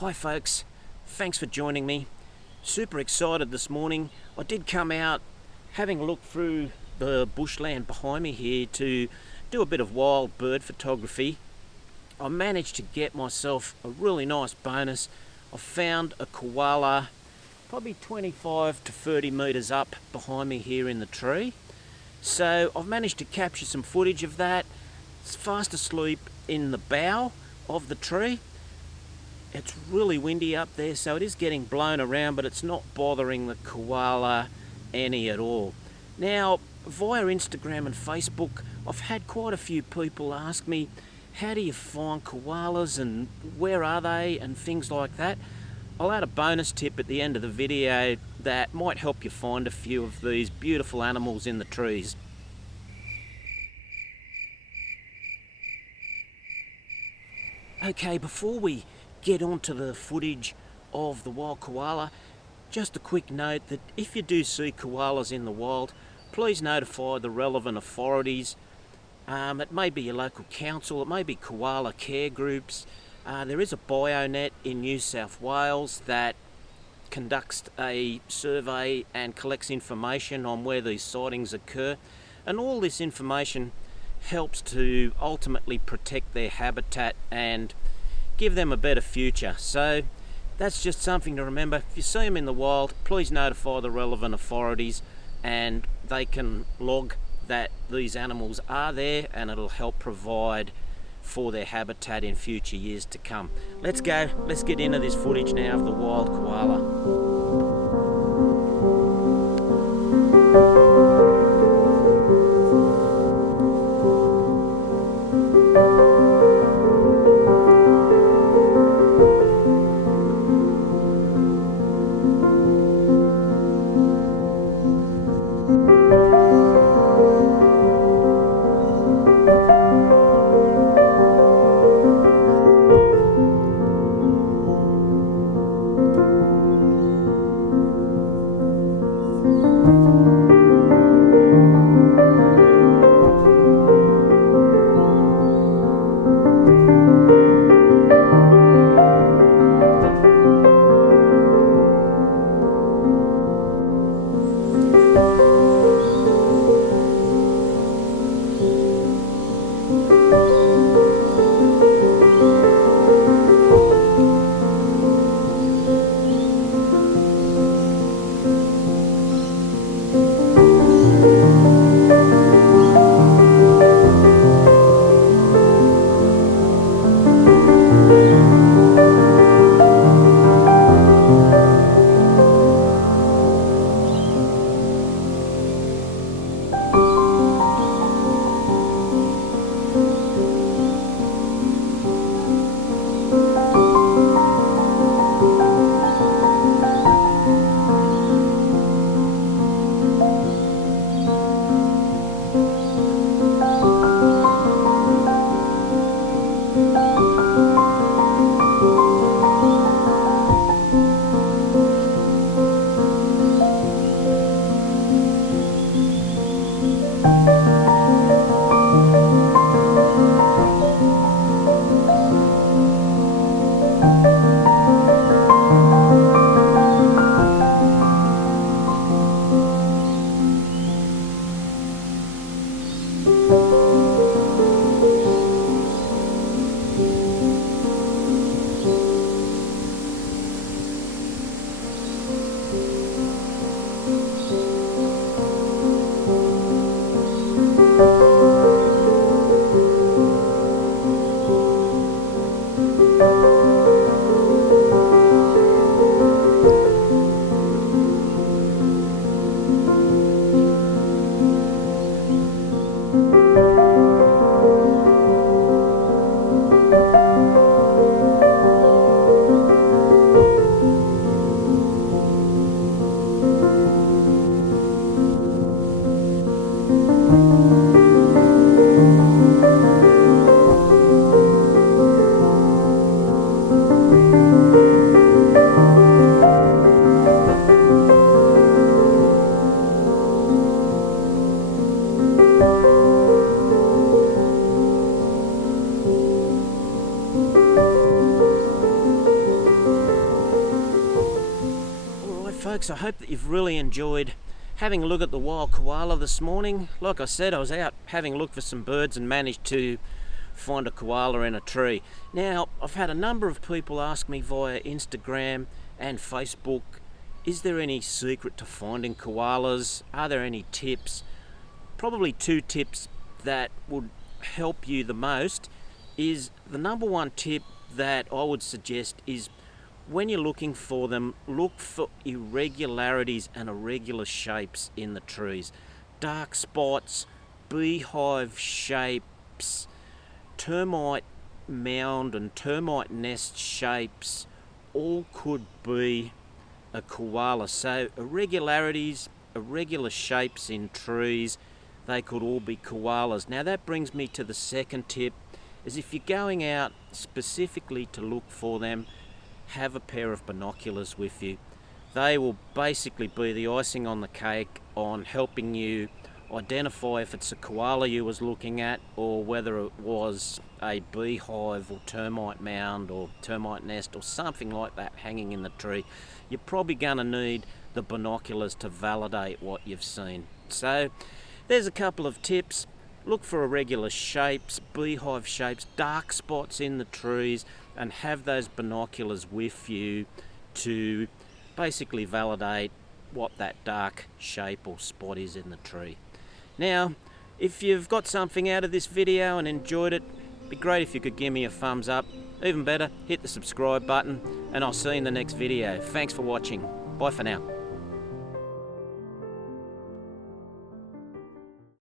Hi folks, thanks for joining me. Super excited this morning. I did come out having a look through the bushland behind me here to do a bit of wild bird photography. I managed to get myself a really nice bonus. I found a koala probably 25 to 30 metres up behind me here in the tree. So I've managed to capture some footage of that. It's fast asleep in the bough of the tree. It's really windy up there, so it is getting blown around, but it's not bothering the koala any at all. Now, via Instagram and Facebook, I've had quite a few people ask me, how do you find koalas and where are they and things like that. I'll add a bonus tip at the end of the video that might help you find a few of these beautiful animals in the trees. Okay, before we get onto the footage of the wild koala, just a quick note that if you do see koalas in the wild, please notify the relevant authorities. It may be your local council, it may be koala care groups. There is a bionet in New South Wales that conducts a survey and collects information on where these sightings occur, and all this information helps to ultimately protect their habitat and give them a better future. So that's just something to remember. If you see them in the wild, please notify the relevant authorities and they can log that these animals are there, and it'll help provide for their habitat in future years to come. Let's get into this footage now of the wild koala. folks, I hope that you've really enjoyed having a look at the wild koala this morning. Like I said, I was out having a look for some birds and managed to find a koala in a tree. Now, I've had a number of people ask me via Instagram and Facebook, is there any secret to finding koalas? Are there any tips? Probably two tips that would help you the most is the number one tip that I would suggest is when you're looking for them, look for irregularities and irregular shapes in the trees. Dark spots, beehive shapes, termite mound and termite nest shapes, all could be a koala. So irregularities, irregular shapes in trees, they could all be koalas. Now that brings me to the second tip, is if you're going out specifically to look for them, have a pair of binoculars with you. They will basically be the icing on the cake on helping you identify if it's a koala you was looking at or whether it was a beehive or termite mound or termite nest or something like that hanging in the tree. You're probably going to need the binoculars to validate what you've seen. So there's a couple of tips. Look for irregular shapes, beehive shapes, dark spots in the trees, and have those binoculars with you to basically validate what that dark shape or spot is in the tree. Now, if you've got something out of this video and enjoyed it, it'd be great if you could give me a thumbs up. Even better, hit the subscribe button, and I'll see you in the next video. Thanks for watching. Bye for now.